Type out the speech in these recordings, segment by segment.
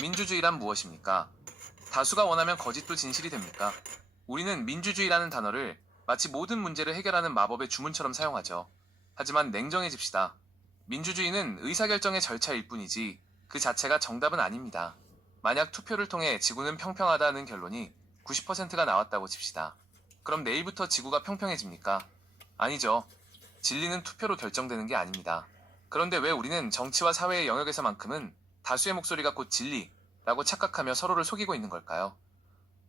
민주주의란 무엇입니까? 다수가 원하면 거짓도 진실이 됩니까? 우리는 민주주의라는 단어를 마치 모든 문제를 해결하는 마법의 주문처럼 사용하죠. 하지만 냉정해집시다. 민주주의는 의사결정의 절차일 뿐이지 그 자체가 정답은 아닙니다. 만약 투표를 통해 지구는 평평하다는 결론이 90%가 나왔다고 칩시다. 그럼 내일부터 지구가 평평해집니까? 아니죠. 진리는 투표로 결정되는 게 아닙니다. 그런데 왜 우리는 정치와 사회의 영역에서만큼은 다수의 목소리가 곧 진리라고 착각하며 서로를 속이고 있는 걸까요?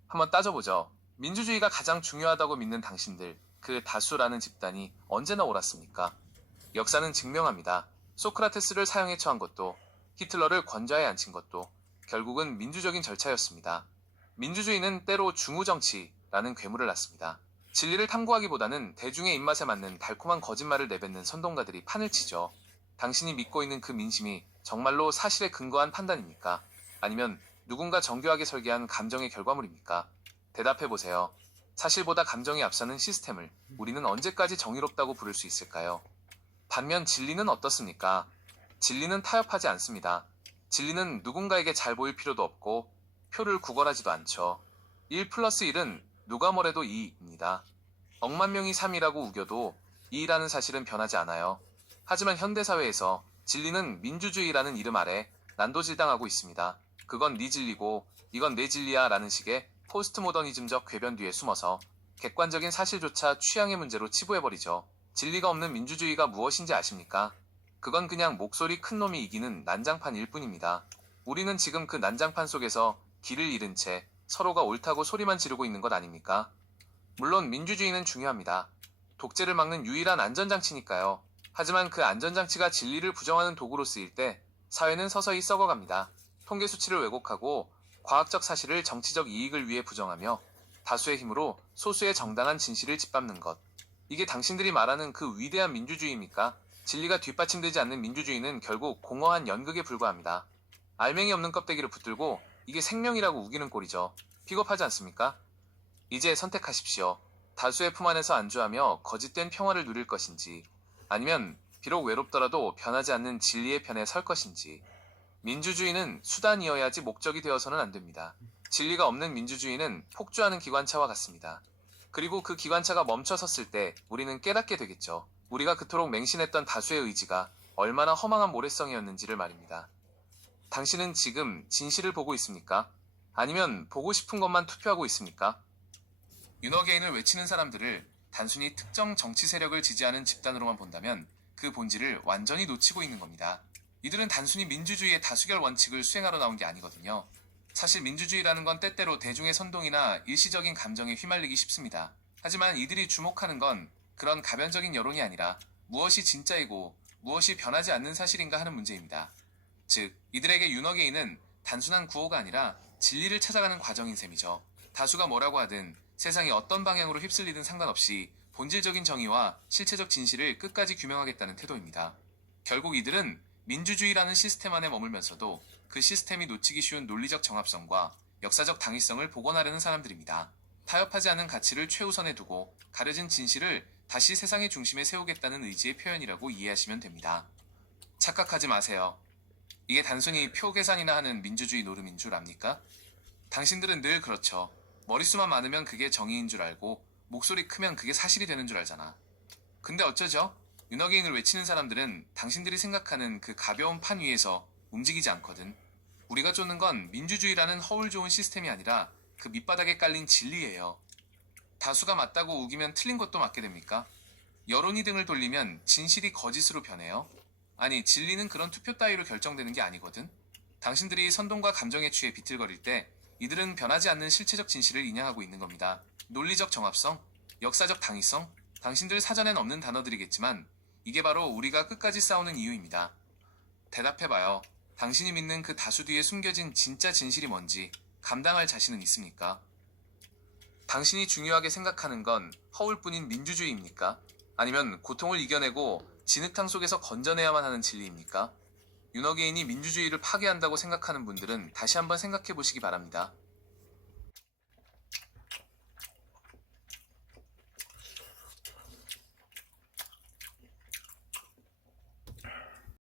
한번 따져보죠. 민주주의가 가장 중요하다고 믿는 당신들, 그 다수라는 집단이 언제나 옳았습니까? 역사는 증명합니다. 소크라테스를 사형에 처한 것도, 히틀러를 권좌에 앉힌 것도 결국은 민주적인 절차였습니다. 민주주의는 때로 중우정치라는 괴물을 낳습니다. 진리를 탐구하기보다는 대중의 입맛에 맞는 달콤한 거짓말을 내뱉는 선동가들이 판을 치죠. 당신이 믿고 있는 그 민심이 정말로 사실에 근거한 판단입니까? 아니면 누군가 정교하게 설계한 감정의 결과물입니까? 대답해보세요. 사실보다 감정이 앞서는 시스템을 우리는 언제까지 정의롭다고 부를 수 있을까요? 반면 진리는 어떻습니까? 진리는 타협하지 않습니다. 진리는 누군가에게 잘 보일 필요도 없고 표를 구걸하지도 않죠. 1 플러스 1은 누가 뭐래도 2입니다. 억만 명이 3이라고 우겨도 2라는 사실은 변하지 않아요. 하지만 현대사회에서 진리는 민주주의라는 이름 아래 난도질당하고 있습니다. 그건 네 진리고 이건 내 진리야 라는 식의 포스트모더니즘적 궤변 뒤에 숨어서 객관적인 사실조차 취향의 문제로 치부해버리죠. 진리가 없는 민주주의가 무엇인지 아십니까? 그건 그냥 목소리 큰 놈이 이기는 난장판일 뿐입니다. 우리는 지금 그 난장판 속에서 길을 잃은 채 서로가 옳다고 소리만 지르고 있는 것 아닙니까? 물론 민주주의는 중요합니다. 독재를 막는 유일한 안전장치니까요. 하지만 그 안전장치가 진리를 부정하는 도구로 쓰일 때 사회는 서서히 썩어갑니다. 통계 수치를 왜곡하고 과학적 사실을 정치적 이익을 위해 부정하며 다수의 힘으로 소수의 정당한 진실을 짓밟는 것. 이게 당신들이 말하는 그 위대한 민주주의입니까? 진리가 뒷받침되지 않는 민주주의는 결국 공허한 연극에 불과합니다. 알맹이 없는 껍데기를 붙들고 이게 생명이라고 우기는 꼴이죠. 비겁하지 않습니까? 이제 선택하십시오. 다수의 품 안에서 안주하며 거짓된 평화를 누릴 것인지, 아니면 비록 외롭더라도 변하지 않는 진리의 편에 설 것인지. 민주주의는 수단이어야지 목적이 되어서는 안 됩니다. 진리가 없는 민주주의는 폭주하는 기관차와 같습니다. 그리고 그 기관차가 멈춰섰을 때 우리는 깨닫게 되겠죠. 우리가 그토록 맹신했던 다수의 의지가 얼마나 허망한 모래성이었는지를 말입니다. 당신은 지금 진실을 보고 있습니까? 아니면 보고 싶은 것만 투표하고 있습니까? 윤어게인을 외치는 사람들을 단순히 특정 정치 세력을 지지하는 집단으로만 본다면 그 본질을 완전히 놓치고 있는 겁니다. 이들은 단순히 민주주의의 다수결 원칙을 수행하러 나온 게 아니거든요. 사실 민주주의라는 건 때때로 대중의 선동이나 일시적인 감정에 휘말리기 쉽습니다. 하지만 이들이 주목하는 건 그런 가변적인 여론이 아니라 무엇이 진짜이고 무엇이 변하지 않는 사실인가 하는 문제입니다. 즉, 이들에게 윤어게인은 단순한 구호가 아니라 진리를 찾아가는 과정인 셈이죠. 다수가 뭐라고 하든 세상이 어떤 방향으로 휩쓸리든 상관없이 본질적인 정의와 실체적 진실을 끝까지 규명하겠다는 태도입니다. 결국 이들은 민주주의라는 시스템 안에 머물면서도 그 시스템이 놓치기 쉬운 논리적 정합성과 역사적 당위성을 복원하려는 사람들입니다. 타협하지 않은 가치를 최우선에 두고 가려진 진실을 다시 세상의 중심에 세우겠다는 의지의 표현이라고 이해하시면 됩니다. 착각하지 마세요. 이게 단순히 표 계산이나 하는 민주주의 노름인 줄 압니까? 당신들은 늘 그렇죠. 머릿수만 많으면 그게 정의인 줄 알고 목소리 크면 그게 사실이 되는 줄 알잖아. 근데 어쩌죠? 윤어게인을 외치는 사람들은 당신들이 생각하는 그 가벼운 판 위에서 움직이지 않거든. 우리가 쫓는 건 민주주의라는 허울 좋은 시스템이 아니라 그 밑바닥에 깔린 진리예요. 다수가 맞다고 우기면 틀린 것도 맞게 됩니까? 여론이 등을 돌리면 진실이 거짓으로 변해요? 아니, 진리는 그런 투표 따위로 결정되는 게 아니거든. 당신들이 선동과 감정에 취해 비틀거릴 때 이들은 변하지 않는 실체적 진실을 인양하고 있는 겁니다. 논리적 정합성, 역사적 당위성, 당신들 사전엔 없는 단어들이겠지만 이게 바로 우리가 끝까지 싸우는 이유입니다. 대답해봐요. 당신이 믿는 그 다수 뒤에 숨겨진 진짜 진실이 뭔지 감당할 자신은 있습니까? 당신이 중요하게 생각하는 건 허울뿐인 민주주의입니까? 아니면 고통을 이겨내고 진흙탕 속에서 건져내야만 하는 진리입니까? 윤어게인이 민주주의를 파괴한다고 생각하는 분들은 다시 한번 생각해 보시기 바랍니다.